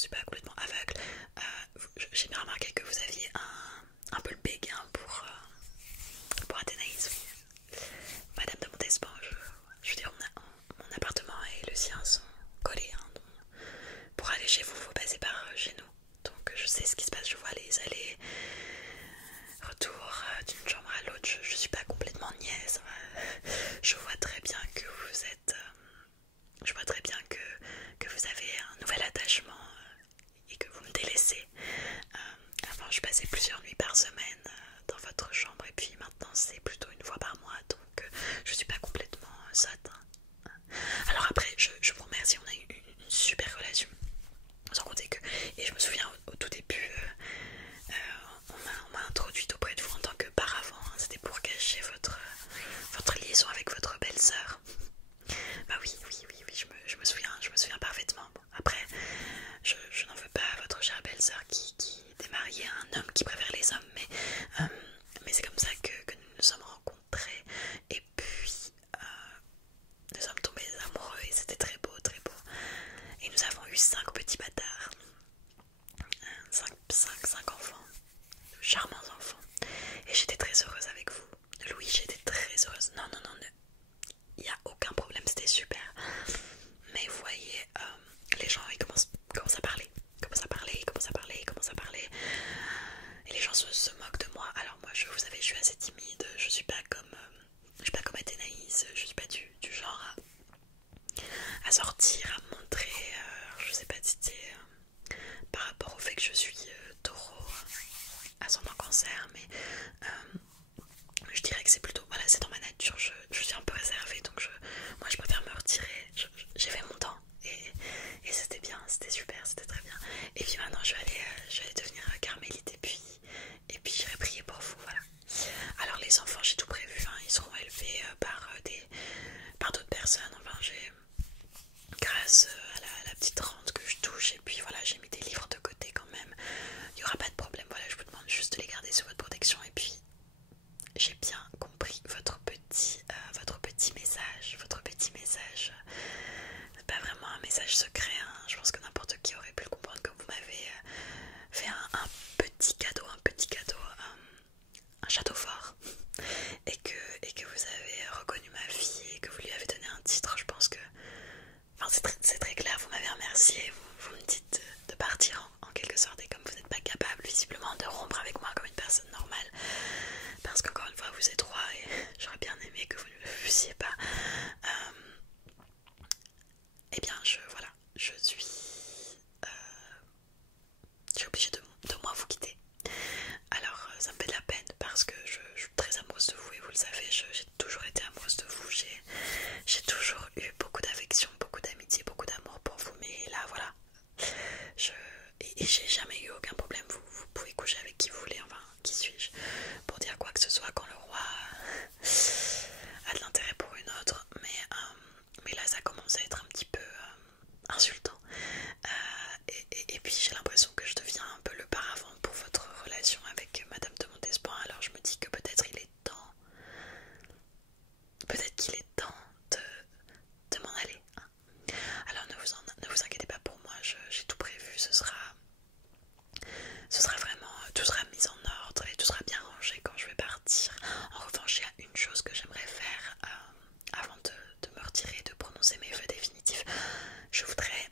suis pas complètement aveugle. J'ai bien remarqué que vous aviez un peu le béguin pour Athénaïs. Oui. Madame de Montespan, je veux dire, mon appartement et le sien sont collés. Hein, donc, pour aller chez vous, il faut passer par chez nous. Donc je sais ce qui se passe, je vois les allées, retour d'une chambre à l'autre. Je suis pas complètement niaise. Je vois très bien que vous êtes... je vois très bien que vous avez un nouvel attachement et que vous me délaissez. Avant, je passais plusieurs nuits par semaine dans votre chambre et puis maintenant, c'est plutôt une fois par mois. Donc, je suis pas complètement sotte. Alors après, je vous remercie, on a eu une super relation. Sans compter que, et je me souviens au tout début, on m'a introduite auprès de vous en tant que paravent. Hein, c'était pour cacher votre liaison avec votre belle-sœur. Bah oui, je me souviens parfaitement. Bon, après, je n'en veux pas à votre chère belle-sœur qui est mariée à un homme qui préfère les hommes, mais c'est comme ça que nous nous sommes rencontrés. Et puis, nous sommes tombés amoureux et c'était très beau, très beau. Et nous avons eu 5 petits bâtards. 5 enfants. Charmants enfants. Et j'étais très heureuse avec vous. Louis, j'étais très heureuse. Non, il n'y a aucun problème, c'était super. Mais vous voyez, les gens ils commencent à parler. Et les gens se moquent de moi. Alors moi, vous savez, je suis assez timide. Je suis pas comme Athénaïs. Je suis pas du genre à sortir, à me montrer. Je sais pas si c'est par rapport au fait que je suis taureau, ascendant cancer, mais je dirais que c'est plutôt, voilà, c'est dans ma nature, je suis un peu réservée, donc moi je préfère me retirer. J'ai fait mon temps et c'était bien, c'était super, c'était très bien. Et puis maintenant je vais aller devenir carmélite et puis j'irai prier pour vous, voilà. Alors les enfants, j'ai tout prévu, hein, ils seront élevés par d'autres personnes. Enfin, grâce à la petite rente que je touche, et puis voilà, j'ai mis des livres de côté quand même. Il n'y aura pas de problème, voilà, je vous demande juste de les garder sous votre protection. Et puis j'ai bien compris votre petit message. C'est pas vraiment un message secret, hein. Je pense que n'importe qui aurait pu le comprendre, que vous m'avez fait un petit cadeau, un château fort, et que vous avez reconnu ma fille et que vous lui avez donné un titre. Je pense que, enfin, c'est très clair, vous m'avez remercié, vous me dites de partir en quelque sorte, et comme vous n'êtes pas capable visiblement de rompre avec moi comme une personne normale, parce qu'encore une fois vous êtes roi et j'aurais bien aimé que vous ne le fussiez pas, eh bien voilà, je suis obligée de moi vous quitter. Alors ça me fait de la peine parce que je suis très amoureuse de vous et vous le savez, j'ai toujours été amoureuse de vous, j'ai toujours eu beaucoup d'affection, beaucoup d'amitié, beaucoup d'amour pour vous, mais là voilà, et j'ai jamais eu aucun problème. Vous pouvez coucher avec qui vous voulez, enfin qui suis-je pour dire quoi que ce soit quand le roi a de l'intérêt pour une autre, mais là ça commence à être un petit peu insultant. Et puis j'ai l'impression que je deviens un peu le paravent pour votre relation avec Madame de Montespan. Alors je me dis que peut-être qu'il est temps de m'en aller, hein. Alors ne vous inquiétez pas pour moi, j'ai tout prévu, ce sera vraiment, tout sera mis en ordre et tout sera bien rangé quand je vais partir. En revanche, il y a une chose que j'aimerais faire avant de me retirer, de prononcer mes vœux définitifs. Je voudrais,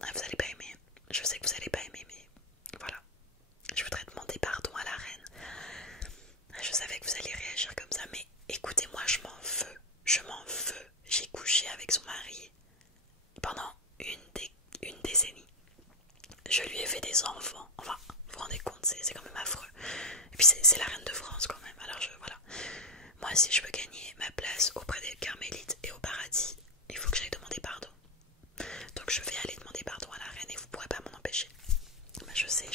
vous allez pas aimer, je sais que vous allez pas aimer, mais voilà, je voudrais demander pardon à la reine. Je savais que vous alliez réagir comme ça, mais écoutez-moi, je m'en veux. J'ai couché avec son mari pendant une décennie. Je lui ai fait des enfants. Enfin, vous vous rendez compte, c'est quand même affreux. Et puis c'est la reine de France quand même. Alors voilà. Moi, si je veux gagner ma place auprès des carmélites et au paradis, il faut que j'aille demander pardon. Donc je vais aller demander pardon à la reine et vous pourrez pas m'en empêcher. Bah, je sais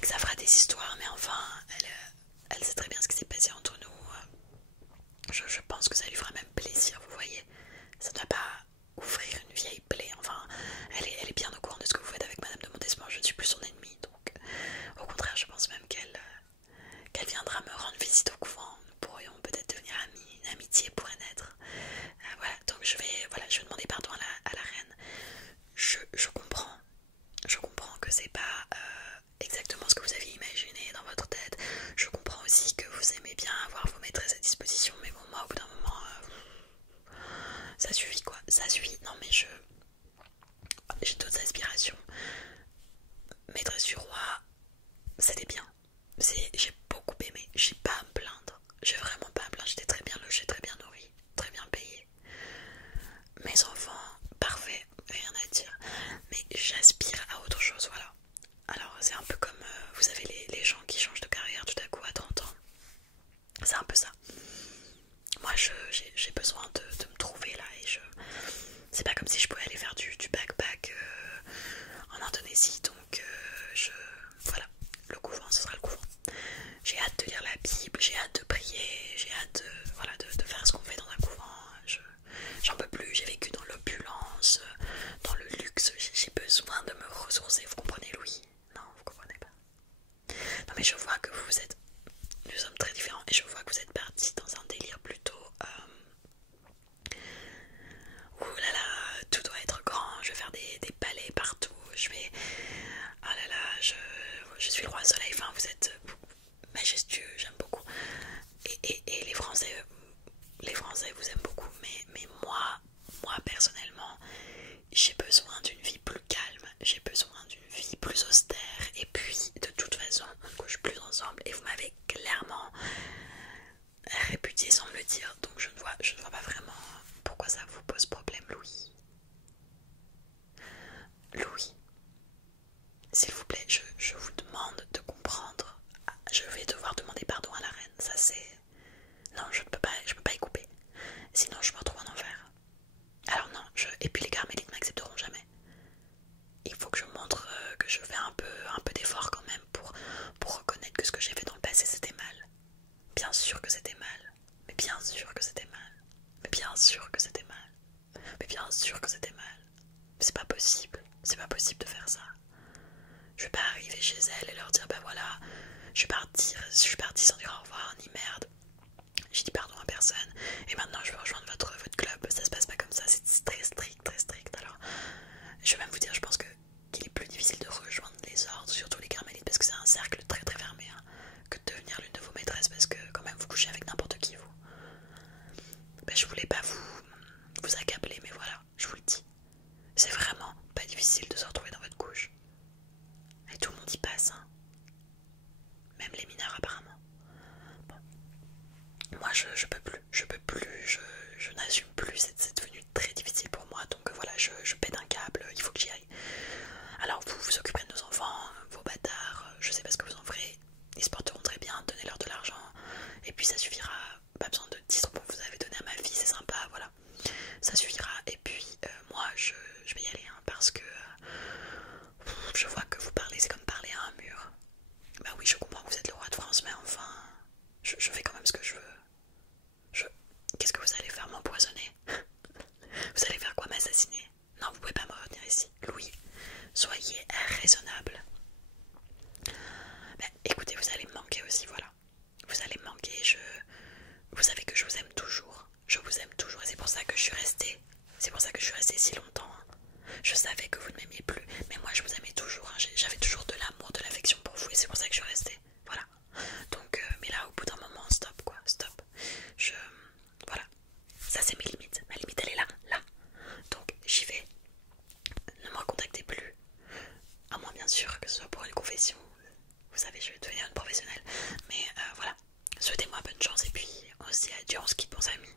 que ça fera des histoires, mais enfin, elle sait très bien ce qui s'est passé entre nous. Je pense que ça lui fera même plaisir, vous voyez. Ça ne doit pas ouvrir une vieille plaie. Enfin, elle est bien au courant de ce que vous faites avec Madame de Montespan. Je ne suis plus son ennemie, donc au contraire, je pense même qu'elle viendra me rendre visite au couvent. Nous pourrions peut-être devenir amis, une amitié pourrait naître. Voilà, donc je vais demander pardon à la reine. d'autres aspirations. Maîtresse du roi, c'était bien. J'ai beaucoup aimé, j'ai pas à me plaindre. J'ai vraiment pas à me plaindre, j'étais très bien logée, très bien nourrie, très bien payée. Mes enfants, parfait, rien à dire. Mais j'aspire à autre chose, voilà. Alors c'est un peu comme, vous savez, les gens qui changent de carrière tout à coup à 30 ans. C'est un peu ça. Moi j'ai besoin de me trouver là et c'est pas comme si je pouvais aller faire du backpack en Indonésie, donc voilà, le couvent, ce sera le couvent. J'ai hâte de lire la Bible, j'ai hâte de prier, j'ai hâte de faire ce qu'on fait dans un couvent. J'en peux plus, j'ai vécu dans l'opulence, dans le luxe, j'ai besoin de me ressourcer, vous comprenez Louis? Non, vous comprenez pas. Non mais je vois que vous êtes, nous sommes très différents et je vois que vous êtes partis dans un délire plutôt ouh là là, tout doit être grand, je vais faire des palais partout, je vais, oh là là, je suis le roi soleil, enfin vous êtes majestueux, j'aime beaucoup. Et les Français vous aiment beaucoup, mais moi personnellement, j'ai besoin d'une vie plus calme, j'ai besoin d'une vie plus austère, et puis de toute façon, on ne couche plus ensemble, et vous m'avez clairement répudié sans me le dire, donc je ne vois pas vraiment pourquoi ça vous pose problème, Louis. Louis, s'il vous plaît, je vous demande de comprendre. Je vais devoir demander pardon à la reine, ça c'est... Non, je peux pas y couper. Sinon je me retrouve en enfer. Alors non, et puis les carmélites m'accepteront jamais. Il faut que je montre que je fais un peu d'effort quand même pour reconnaître que ce que j'ai fait dans le passé c'était mal. Bien sûr que c'était mal. Mais bien sûr que c'était mal. Mais bien sûr que c'était mal. Mais bien sûr que c'était mal. Mais c'est pas possible. C'est pas possible de faire ça. Je vais pas arriver chez elle et leur dire bah voilà, je suis partie sans dire au revoir ni merde. J'ai dit pardon à personne et maintenant je vais rejoindre votre club. Ça se passe pas comme ça, c'est très strict, très strict. Alors je vais même vous dire, je pense qu'il est plus difficile de rejoindre les ordres, surtout les carmélites, parce que c'est un cercle très très fermé, hein, que de devenir l'une de vos maîtresses, parce que quand même vous couchez avec n'importe qui vous. Ben, je voulais pas vous accabler, mais voilà, je vous le dis. C'est vraiment pas difficile de se retrouver dans votre couche. Et tout le monde y passe, hein. Même les mineurs apparemment. Bon. Moi je peux plus, je n'assume plus, c'est devenu très difficile pour moi, donc voilà, je pète un câble, il faut que j'y aille. Alors vous vous occuperez de nos enfants, vos bâtards, je sais pas ce que vous en ferez, ils se porteront très bien, donnez-leur de l'argent, et puis ça suffira, pas besoin de titres pour vous avez donné à ma fille, c'est sympa, voilà, ça suffira, et puis moi je vais y aller, hein, parce que je vois que vous parlez, c'est comme parler à un mur. Bah oui, je comprends que vous êtes le roi de France, mais enfin, je fais quand même ce que je veux. Qu'est-ce que vous allez faire, m'empoisonner? Vous allez faire quoi, m'assassiner? Non, vous pouvez pas me retenir ici. Louis, soyez raisonnable. Ben, écoutez, vous allez me manquer aussi, voilà. Vous allez me manquer, vous savez que je vous aime toujours. Je vous aime toujours et c'est pour ça que je suis restée. C'est pour ça que je suis restée si longtemps, hein. Je savais que vous ne m'aimiez plus, mais moi je vous aimais toujours, hein. J'avais toujours de l'amour, de l'affection pour vous et c'est pour ça que je suis restée. Voilà. Donc, mais là, au bout d'un moment, stop quoi, stop. Voilà. Ça c'est mes limites. Ma limite elle est là, là. Donc j'y vais. Ne me recontactez plus. À moins bien sûr que ce soit pour une confession. Vous savez, je vais devenir une professionnelle. Mais voilà. Souhaitez-moi bonne chance et puis on se dit adieu, on se quitte bons amis.